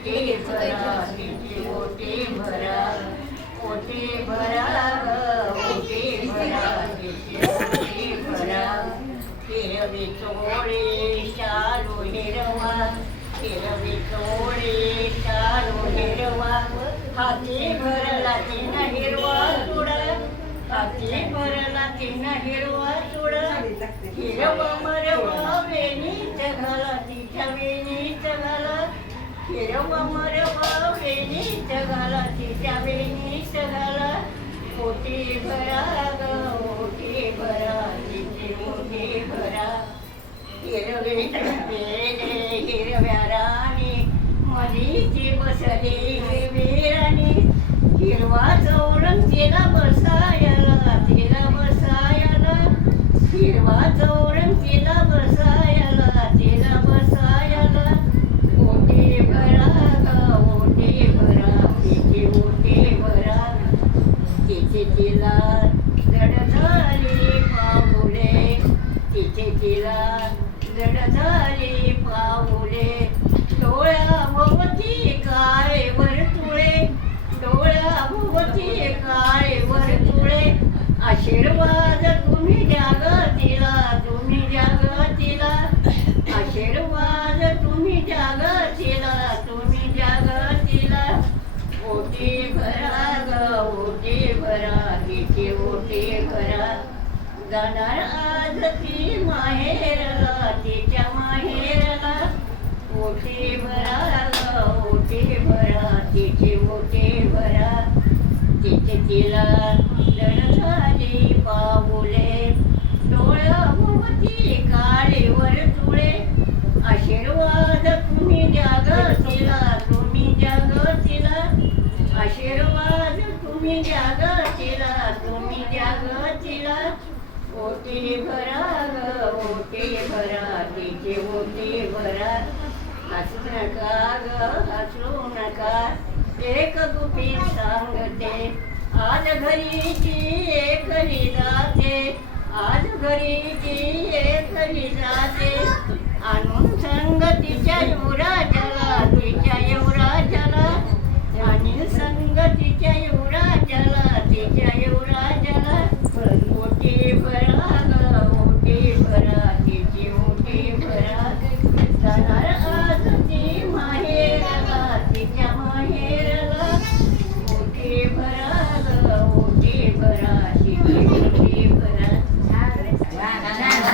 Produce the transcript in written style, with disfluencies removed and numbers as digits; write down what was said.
ओटे भरा तिचे ओटे भरा ओटे भरा ओटे भरा तिचे ओटे भरा हिरवी चोळे शालू हिरवा हिरवी चोळे शालू हिरवा हाती भरला तिन हिरवा चुडा हाती भरला तिन हिरवा चुडा हिरवा मरवा वेणीच घाला तिच्या वेणीच घाला हिरवा मरवा वेणीच घाला तिच्या वेणीच घाला ओटी भरा ग ओटी भरा तिचे ओटी भरा हिरवे वेणे हिरव्या राणी मधीची बसली हिरवी राणी हिरवा चौरंग तिला बसायला हिरवा चौरंग तिला बसायला ओटी भरा ग ओटी भरा तिची ओटी भरा तिचे तिला जड झाली पाऊले तिचे तिला जड झाली पाऊले डोळ्या भोवती काळे वर्तुळे डोळ्या भोवती काळे वर्तुळे आशीर्वाद तुम्ही जागतिला आशीर्वाद तुम्ही जागतिला ओटी भरा ग ओटी भरा तिची ओटी भरा जाणार आज ती माहेरला तिच्या माहेरला ओटी भरा ग ओटी भरा तिची ओटी भरा तिचे तिला जड झाली पाऊले डोळ्या भोवती काळे वर्तुळे आशीर्वाद तुम्ही जागतिला आशीर्वाद तुम्ही जागतिला ओटी भरा ग ओटी भरा तिची ओटी भरा हसू नका ग हसू नका एक गुपी सांगते आज घरीची एकली जाते आज घरीची एकली जाते